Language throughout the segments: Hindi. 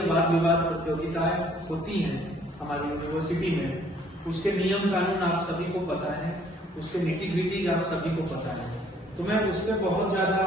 स्तरीय वाद विवाद प्रतियोगिताएं होती हैं हमारी यूनिवर्सिटी में, उसके नियम कानून आप सभी को पता है, उसके निटी-ग्रिटीज आप सभी को पता है, तो मैं उस पर बहुत ज्यादा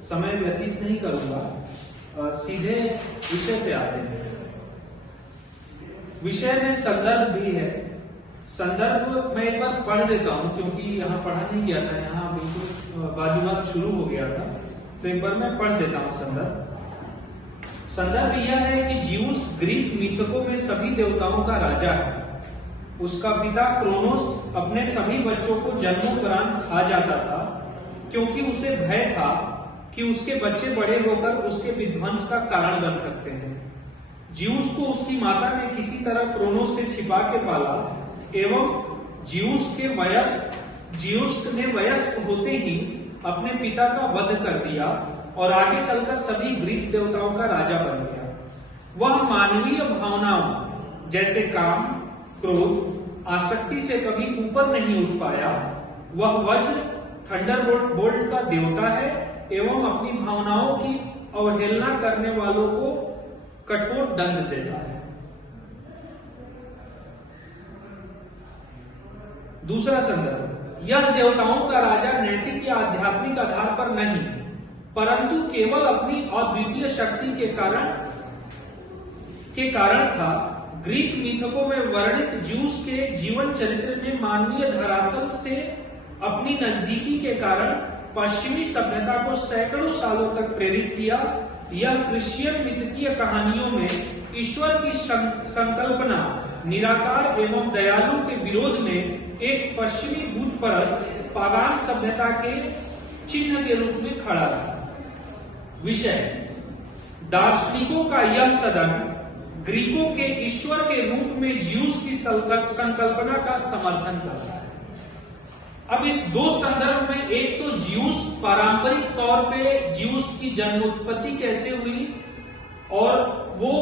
समय व्यतीत नहीं करूंगा। सीधे विषय पे आते हैं। विषय में संदर्भ भी है। संदर्भ मैं एक बार पढ़ देता हूं क्योंकि यहाँ पढ़ा नहीं गया था, यहाँ बिल्कुल वाद विवाद शुरू हो गया था, तो एक बार मैं पढ़ देता हूं संदर्भ। संदर्भ यह है कि ज्यूस ग्रीक मिथकों में सभी देवताओं का राजा है। उसका पिता क्रोनोस अपने सभी बच्चों को जन्मोपरांत खा जाता था, क्योंकि उसे भय था कि उसके बच्चे बड़े होकर उसके विध्वंस का कारण बन सकते हैं। ज्यूस को उसकी माता ने किसी तरह क्रोनोस से छिपा के पाला एवं ज्यूस ने वयस्क होते ही अपने पिता का वध कर दिया और आगे चलकर सभी ग्रीक देवताओं का राजा बन गया। वह मानवीय भावनाओं जैसे काम, क्रोध, आसक्ति से कभी ऊपर नहीं उठ पाया। वह वज्र थंडरबोल्ट का देवता है एवं अपनी भावनाओं की अवहेलना करने वालों को कठोर दंड देता है। दूसरा संदर्भ, यह देवताओं का राजा नैतिक या आध्यात्मिक आधार पर नहीं, परंतु केवल अपनी अद्वितीय शक्ति के कारण था। ग्रीक मिथकों में वर्णित ज्यूस के जीवन चरित्र ने मानवीय धरातल से अपनी नजदीकी के कारण पश्चिमी सभ्यता को सैकड़ों सालों तक प्रेरित किया। यह क्रिश्चियन मिथकीय कहानियों में ईश्वर की संकल्पना निराकार एवं दयालु के विरोध में एक पश्चिमी भूतपरस्त पागान सभ्यता के चिन्ह के रूप में खड़ा था। विषय, दार्शनिकों का यह सदन ग्रीकों के ईश्वर के रूप में ज्यूस की संकल्पना का समर्थन करता है। अब इस दो संदर्भ में एक तो ज्यूस पारंपरिक तौर पे ज्यूस की जन्मोत्पत्ति कैसे हुई और वो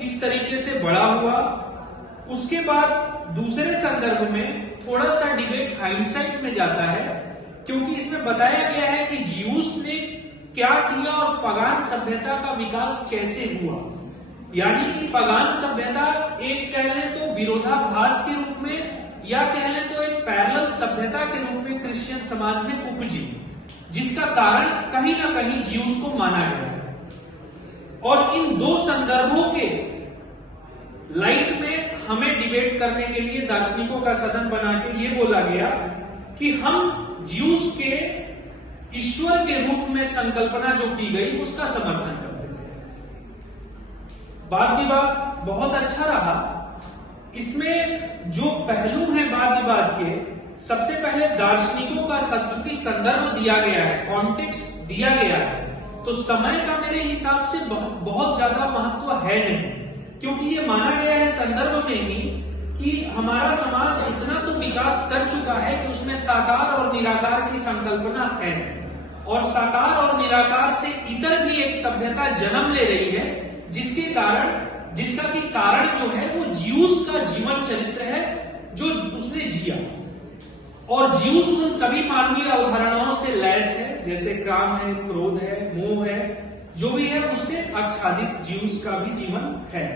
किस तरीके से बड़ा हुआ, उसके बाद दूसरे संदर्भ में थोड़ा सा डिबेट हाइंडसाइट में जाता है, क्योंकि इसमें बताया गया है कि ज्यूस ने क्या किया और पगान सभ्यता का विकास कैसे हुआ। यानी कि पगान सभ्यता एक कह लें तो विरोधाभास के रूप में या कह लें तो एक पैरेलल सभ्यता के रूप में क्रिश्चियन समाज में उपजी, जिसका कारण कहीं ना कहीं ज्यूस को माना गया है। और इन दो संदर्भों के लाइट में हमें डिबेट करने के लिए दार्शनिकों का सदन बना के ये बोला गया कि हम ज्यूस के ईश्वर के रूप में संकल्पना जो की गई उसका समर्थन करते थे। वाद विवाद बहुत अच्छा रहा। इसमें जो पहलू हैं वाद विवाद के, सबसे पहले दार्शनिकों का चूंकि संदर्भ दिया गया है, कॉन्टेक्स्ट दिया गया है, तो समय का मेरे हिसाब से बहुत ज्यादा महत्व है नहीं, क्योंकि ये माना गया है संदर्भ में ही कि हमारा समाज इतना तो विकास कर चुका है कि उसमें साकार और निराकार की संकल्पना है, और साकार और निराकार से इतर भी एक सभ्यता जन्म ले रही है, जिसका कि कारण जो है वो ज्यूस का जीवन चरित्र है जो उसने जिया। और ज्यूस उन सभी मानवीय अवधारणाओं से लैस है, जैसे काम है, क्रोध है, मोह है, जो भी है उससे आच्छादित ज्यूस का भी जीवन है।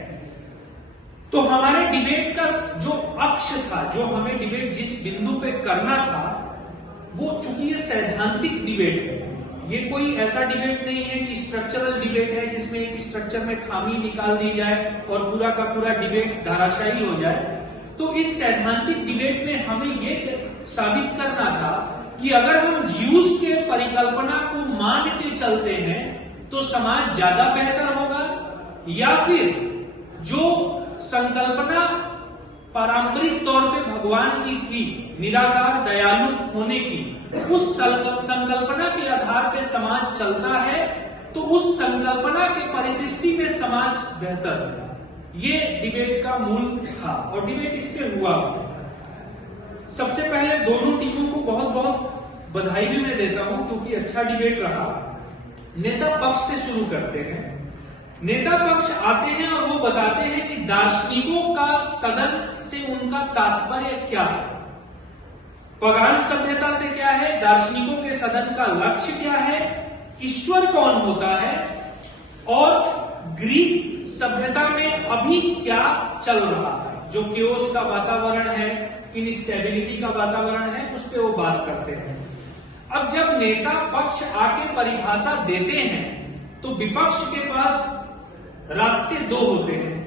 तो हमारे डिबेट का जो अक्ष था, जो हमें डिबेट जिस बिंदु पे करना था, वो चूंकि ये सैद्धांतिक डिबेट है, ये कोई ऐसा डिबेट नहीं है कि स्ट्रक्चरल डिबेट है जिसमें एक स्ट्रक्चर में खामी निकाल दी जाए और पूरा का पूरा डिबेट धाराशायी हो जाए। तो इस सैद्धांतिक डिबेट में हमें ये साबित करना था कि अगर हम ज्यूस के परिकल्पना को मान के चलते हैं तो समाज ज्यादा बेहतर होगा, या फिर जो संकल्पना पारंपरिक तौर पे भगवान की थी, निराकार दयालु होने की, उस संकल्पना के आधार पे समाज चलता है, तो उस संकल्पना के परिसृष्टि में समाज बेहतर होगा। ये डिबेट का मूल था और डिबेट इस पे हुआ। सबसे पहले दोनों टीमों को बहुत बहुत बधाई भी मैं देता हूं, क्योंकि अच्छा डिबेट रहा। नेता पक्ष से शुरू करते हैं। नेता पक्ष आते हैं और वो बताते हैं कि दार्शनिकों का सदन से उनका तात्पर्य क्या है, पगान सभ्यता से क्या है, दार्शनिकों के सदन का लक्ष्य क्या है, ईश्वर कौन होता है, और ग्रीक सभ्यता में अभी क्या चल रहा है, जो केओस का वातावरण है, इनस्टेबिलिटी का वातावरण है, उस पर वो बात करते हैं। अब जब नेता पक्ष आके परिभाषा देते हैं तो विपक्ष के पास रास्ते दो होते हैं।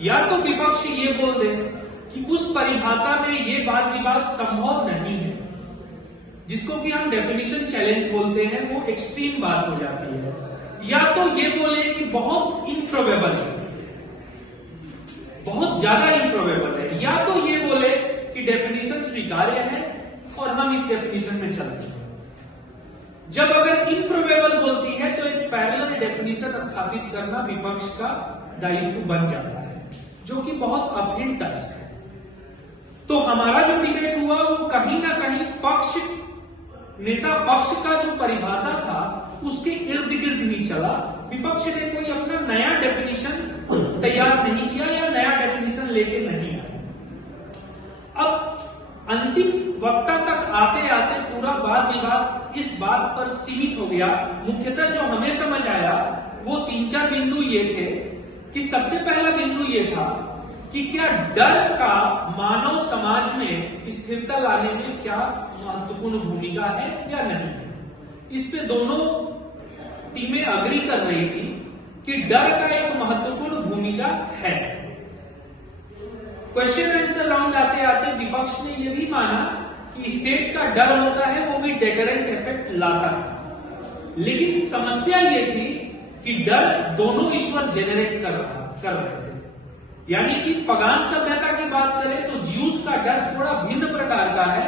या तो विपक्ष ये बोल दे कि उस परिभाषा में ये वाद विवाद संभव नहीं है, जिसको कि हम डेफिनेशन चैलेंज बोलते हैं, वो एक्सट्रीम बात हो जाती है। या तो ये बोले कि बहुत इम्प्रोबेबल है, बहुत ज्यादा इम्प्रोबेबल है। या तो ये बोले कि डेफिनेशन स्वीकार्य है और हम इस डेफिनेशन में चलते हैं। जब अगर इम्प्रोबेबल बोलती है तो एक पैरेलल डेफिनेशन स्थापित करना विपक्ष का दायित्व बन जाता है, जो कि बहुत कठिन टास्क है। तो हमारा जो डिबेट हुआ वो कहीं ना कहीं नेता पक्ष का जो परिभाषा था उसके इर्द गिर्द ही चला। विपक्ष ने कोई अपना नया डेफिनेशन तैयार नहीं किया या नया डेफिनेशन लेके नहीं आया। अब अंतिम वक्ता तक आते आते पूरा वाद विवाद इस बात पर सीमित हो गया। मुख्यतः जो हमें समझ आया वो 3-4 बिंदु ये थे कि सबसे पहला बिंदु ये था कि क्या डर का मानव समाज में स्थिरता लाने में क्या महत्वपूर्ण भूमिका है या नहीं। इस पे दोनों टीमें अग्री कर रही थी कि डर का एक महत्वपूर्ण भूमिका है। क्वेश्चन आंसर राउंड आते आते विपक्ष ने यह भी माना कि स्टेट का डर होता है वो भी डेटरेंट इफेक्ट लाता है। लेकिन समस्या ये थी कि डर दोनों ईश्वर जेनरेट कर रहे थे। यानी कि पगान सभ्यता की बात करें तो ज्यूस का डर थोड़ा भिन्न प्रकार का है,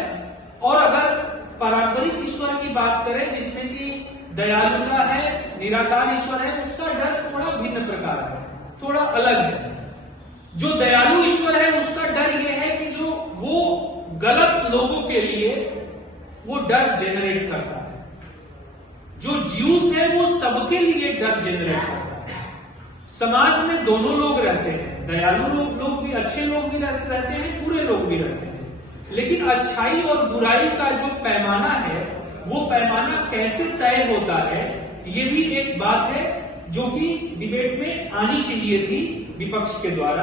और अगर पारंपरिक ईश्वर की बात करें जिसमें कि दयालुता है, निराकार ईश्वर है, उसका डर थोड़ा भिन्न प्रकार का है, थोड़ा अलग है। जो दयालु ईश्वर है उसका डर यह है कि जो वो गलत लोगों के लिए वो डर जेनरेट करता है। जो ज्यूस है वो सबके लिए डर जेनरेट करता है। समाज में दोनों लोग रहते हैं, दयालु लोग भी, अच्छे लोग भी रहते हैं, बुरे लोग भी रहते हैं। लेकिन अच्छाई और बुराई का जो पैमाना है वो पैमाना कैसे तय होता है, ये भी एक बात है जो कि डिबेट में आनी चाहिए थी विपक्ष के द्वारा,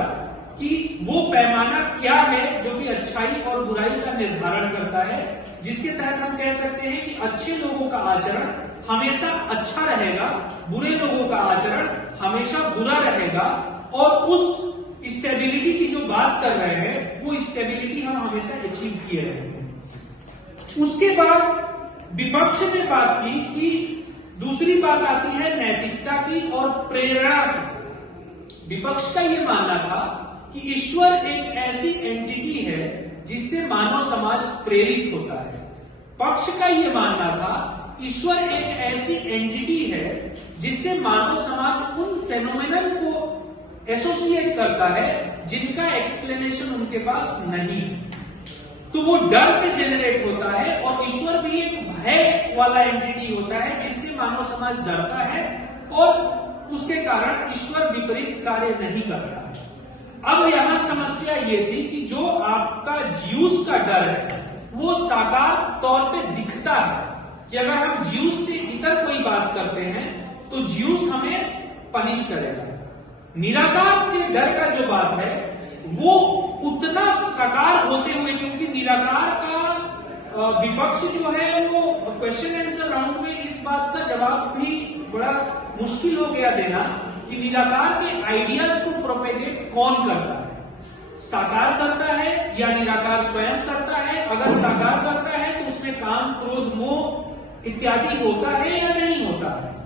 कि वो पैमाना क्या है जो कि अच्छाई और बुराई का निर्धारण करता है, जिसके तहत हम कह सकते हैं कि अच्छे लोगों का आचरण हमेशा अच्छा रहेगा, बुरे लोगों का आचरण हमेशा बुरा रहेगा, और उस स्टेबिलिटी की जो बात कर रहे हैं वो स्टेबिलिटी हम हमेशा अचीव किए रहेंगे। उसके बाद विपक्ष ने बात की कि दूसरी बात आती है नैतिकता की और प्रेरणा की। विपक्ष का यह मानना था कि ईश्वर एक ऐसी एंटिटी है जिससे मानव समाज प्रेरित होता है। पक्ष का यह मानना था ईश्वर एक ऐसी एंटिटी है जिससे मानव समाज उन फेनोमेनन को एसोसिएट करता है जिनका एक्सप्लेनेशन उनके पास नहीं, तो वो डर से जेनरेट होता है। और ईश्वर भी एक भय वाला एंटिटी होता है जिससे मानव समाज डरता है और उसके कारण ईश्वर विपरीत कार्य नहीं करता। अब यहां समस्या ये थी कि जो आपका ज्यूस का डर है वो साकार तौर पे दिखता है कि अगर हम ज्यूस से इतर कोई बात करते हैं तो ज्यूस हमें पनिश करेगा। निराकार के डर का जो बात है वो उतना साकार होते हुए, क्योंकि निराकार का विपक्ष जो है वो क्वेश्चन आंसर राउंड में इस बात का जवाब भी बड़ा मुश्किल हो गया देना कि निराकार के आइडियाज को प्रोपेगेट कौन करता है, साकार करता है या निराकार स्वयं करता है। अगर साकार करता है तो उसमें काम, क्रोध, मोह इत्यादि होता है या नहीं होता है।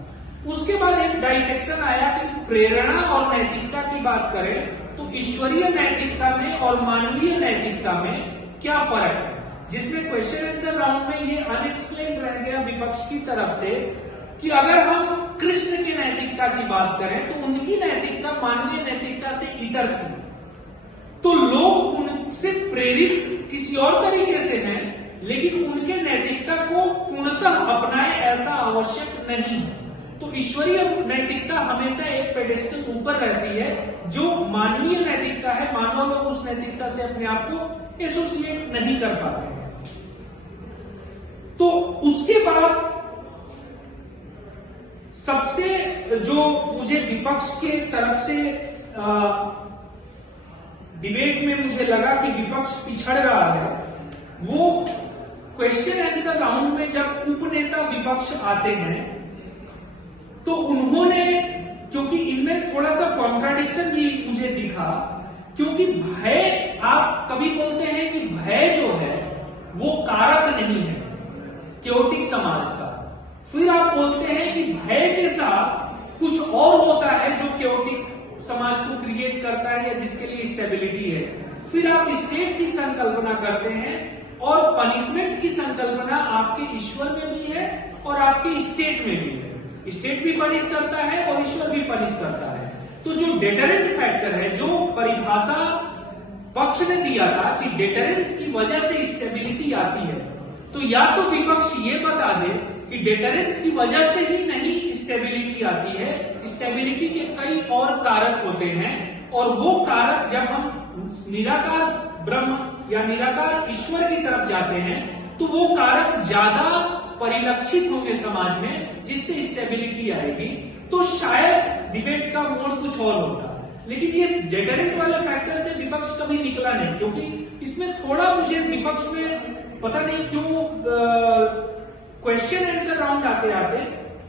उसके बाद एक डाइसेक्शन आया कि प्रेरणा और नैतिकता की बात करें तो ईश्वरीय नैतिकता में और मानवीय नैतिकता में क्या फर्क है, जिसमें क्वेश्चन आंसर राउंड में ये अनएक्सप्लेन रह गया विपक्ष की तरफ से कि अगर हम कृष्ण की नैतिकता की बात करें तो उनकी नैतिकता मानवीय नैतिकता से इतर थी, तो लोग उनसे प्रेरित किसी और तरीके से हैं, लेकिन उनके नैतिकता को पूर्णतः अपनाए ऐसा आवश्यक नहीं। तो ईश्वरीय नैतिकता हमेशा एक पेडेस्टल ऊपर रहती है, जो मानवीय नैतिकता है मानव लोग उस नैतिकता से अपने आप को एसोसिएट नहीं कर पाते हैं। तो उसके बाद सबसे जो मुझे विपक्ष के तरफ से डिबेट में मुझे लगा कि विपक्ष पिछड़ रहा है, वो क्वेश्चन आंसर राउंड में जब उपनेता विपक्ष आते हैं तो उन्होंने, क्योंकि इनमें थोड़ा सा कॉन्ट्राडिक्शन भी मुझे दिखा, क्योंकि भय, आप कभी बोलते हैं कि भय जो है वो कारक नहीं है केओटिक समाज का, फिर आप बोलते हैं कि भय के साथ कुछ और होता है जो केओटिक समाज को क्रिएट करता है या जिसके लिए स्टेबिलिटी है, फिर आप स्टेट की संकल्पना करते हैं और पनिशमेंट की संकल्पना आपके ईश्वर में भी है और आपके स्टेट में भी है। स्टेट भी पनिश करता है और ईश्वर भी पनिश करता है। तो जो डेटरेंट फैक्टर है, जो परिभाषा पक्ष ने दिया था कि डेटरेंस की वजह से स्टेबिलिटी आती है, तो या तो विपक्ष ये बता दे कि डेटरेंस की वजह से ही नहीं स्टेबिलिटी आती है, स्टेबिलिटी के कई और कारक होते हैं, और वो कारक जब हम निराकार ब्रह्म या निराकार ईश्वर की तरफ जाते हैं तो वो कारक ज्यादा परिलक्षित होंगे समाज में, जिससे स्टेबिलिटी आएगी। तो शायद डिबेट का मोड कुछ और होता, लेकिन ये डेटरेंट वाले फैक्टर से विपक्ष कभी निकला नहीं, क्योंकि इसमें थोड़ा मुझे विपक्ष में पता नहीं क्यों क्वेश्चन आंसर राउंड आते आते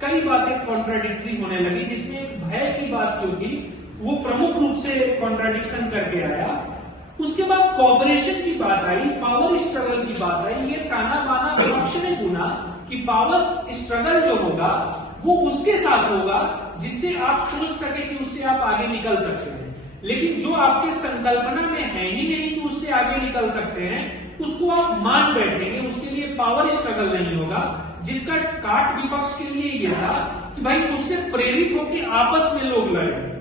कई बातें कॉन्ट्राडिक्टरी होने लगी, जिसमें एक भय की बात जो थी वो प्रमुख रूप से कॉन्ट्राडिक्शन करके आया। उसके बाद कॉपरेशन की बात आई, पावर स्ट्रगल की बात आई। ये ताना बाना विपक्ष ने सुना कि पावर स्ट्रगल जो होगा वो उसके साथ होगा जिससे आप सोच सके कि उससे आप आगे निकल सकते हैं, लेकिन जो आपके संकल्पना में है ही नहीं कि उससे आगे निकल सकते हैं, उसको आप मान बैठेंगे, उसके लिए पावर स्ट्रगल नहीं होगा। जिसका काट विपक्ष के लिए ये था कि भाई उससे प्रेरित होकर आपस में लोग लड़े।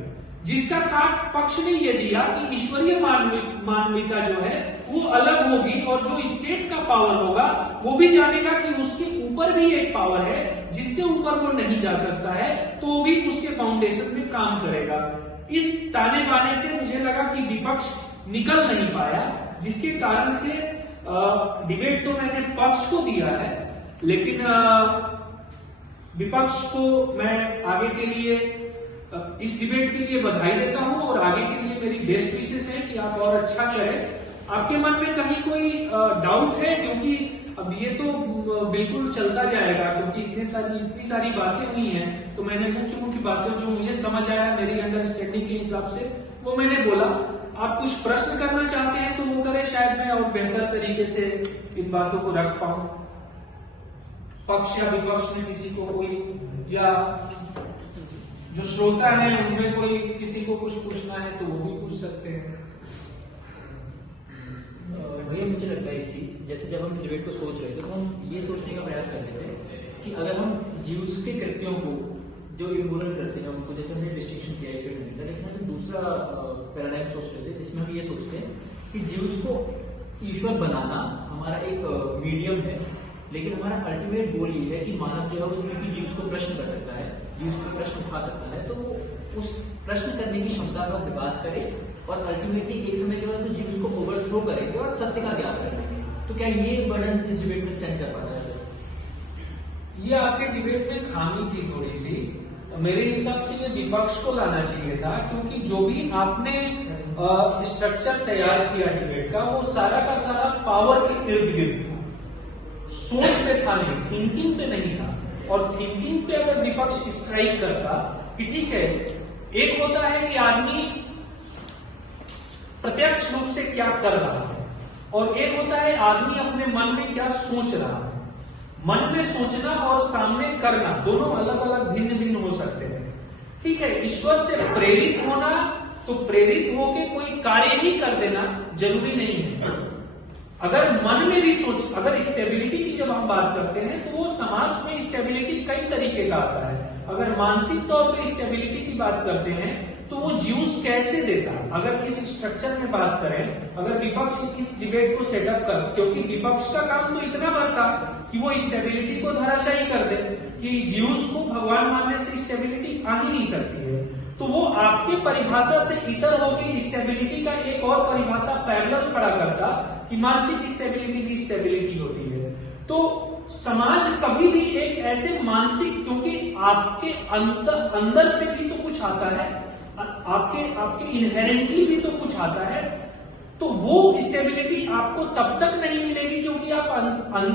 जिसका काट पक्ष ने ये दिया कि ईश्वरीय मानवीयता जो है वो अलग होगी, और जो स्टेट का पावर होगा वो भी जानेगा कि उसके ऊपर भी एक पावर है जिससे ऊपर वो नहीं जा सकता है, तो वो भी उसके फाउंडेशन में काम करेगा। इस ताने बाने से मुझे लगा कि विपक्ष निकल नहीं पाया, जिसके कारण से डिबेट तो मैंने पक्ष को दिया है, लेकिन विपक्ष को मैं आगे के लिए इस डिबेट के लिए बधाई देता हूं, और आगे के लिए मेरी बेस्ट विशेष है कि आप और अच्छा करें। आपके मन में कहीं कोई डाउट है? क्योंकि अब ये तो बिल्कुल चलता जाएगा, क्योंकि इतनी सारी बातें हुई हैं, तो मैंने मुख्य बातें जो मुझे समझ आया मेरी अंडरस्टैंडिंग के हिसाब से वो मैंने बोला। आप कुछ प्रश्न करना चाहते हैं तो वो करें, शायद मैं और बेहतर तरीके से इन बातों को रख पाऊं। पक्ष या विपक्ष में किसी को कोई, या जो श्रोता है उनमें कोई किसी को कुछ पूछना है तो वो भी पूछ सकते हैं। भैया मुझे लगता है एक चीज, जैसे जब हम डिबेट को सोच रहे थे तो हम ये सोचने का प्रयास कर रहे थे कि अगर हम ज्यूस के कृत्यों को जो इम्बोलन करते हैं उनको, जैसे हमने डिस्टिंक्शन किया है, लेकिन हम दूसरा पैराडाइम सोच रहे थे जिसमें हम ये सोचते हैं कि ज्यूस को ईश्वर बनाना हमारा एक मीडियम है, लेकिन हमारा अल्टीमेट गोल ये है कि मानव जो है वो क्योंकि जीव को प्रश्न कर सकता है, जीव को प्रश्न उठा सकता है, तो वो उस प्रश्न करने की क्षमता का विकास करे और अल्टीमेटली एक समय के बाद तो जीव को ओवरथ्रो करेंगे और सत्य का ज्ञान करेंगे। तो क्या ये बर्डन इस डिबेट में स्टैंड कर पाता है? ये आपके डिबेट में खामी थी थोड़ी सी, मेरे हिसाब से ये विपक्ष को लाना चाहिए था, क्योंकि जो भी आपने स्ट्रक्चर तैयार किया डिबेट का वो सारा का सारा पावर के इर्द गिर्द था, सोच पे था नहीं, थिंकिंग पे नहीं था। और थिंकिंग पे अगर विपक्ष स्ट्राइक करता कि ठीक है, एक होता है कि आदमी प्रत्यक्ष रूप से क्या कर रहा है, और एक होता है आदमी अपने मन में क्या सोच रहा है। मन में सोचना और सामने करना दोनों अलग अलग भिन्न भिन्न हो सकते हैं। ठीक है, ईश्वर से प्रेरित होना तो प्रेरित होके कोई कार्य ही कर देना जरूरी नहीं है। अगर मन में भी सोच, अगर स्टेबिलिटी की जब हम बात करते हैं तो वो समाज में स्टेबिलिटी कई तरीके का आता है। अगर मानसिक तौर पे स्टेबिलिटी की बात करते हैं तो वो ज्यूस कैसे देता, अगर इस स्ट्रक्चर में बात करें, अगर विपक्ष इस डिबेट को सेटअप कर, क्योंकि विपक्ष का काम तो इतना बढ़ता कि वो स्टेबिलिटी को धराशायी कर दे कि ज्यूस को भगवान मानने से स्टेबिलिटी आ ही नहीं सकती है, तो वो आपकी परिभाषा से इतर होकर स्टेबिलिटी का एक और परिभाषा पैरेलल खड़ा करता कि मानसिक स्टेबिलिटी भी स्टेबिलिटी होती है। तो समाज कभी भी एक ऐसे मानसिक, क्योंकि आपके अंदर से भी तो कुछ आता है, आपके इनहेरेंटली भी तो कुछ आता है, तो वो स्टेबिलिटी आपको तब तक नहीं मिलेगी क्योंकि आप अंदर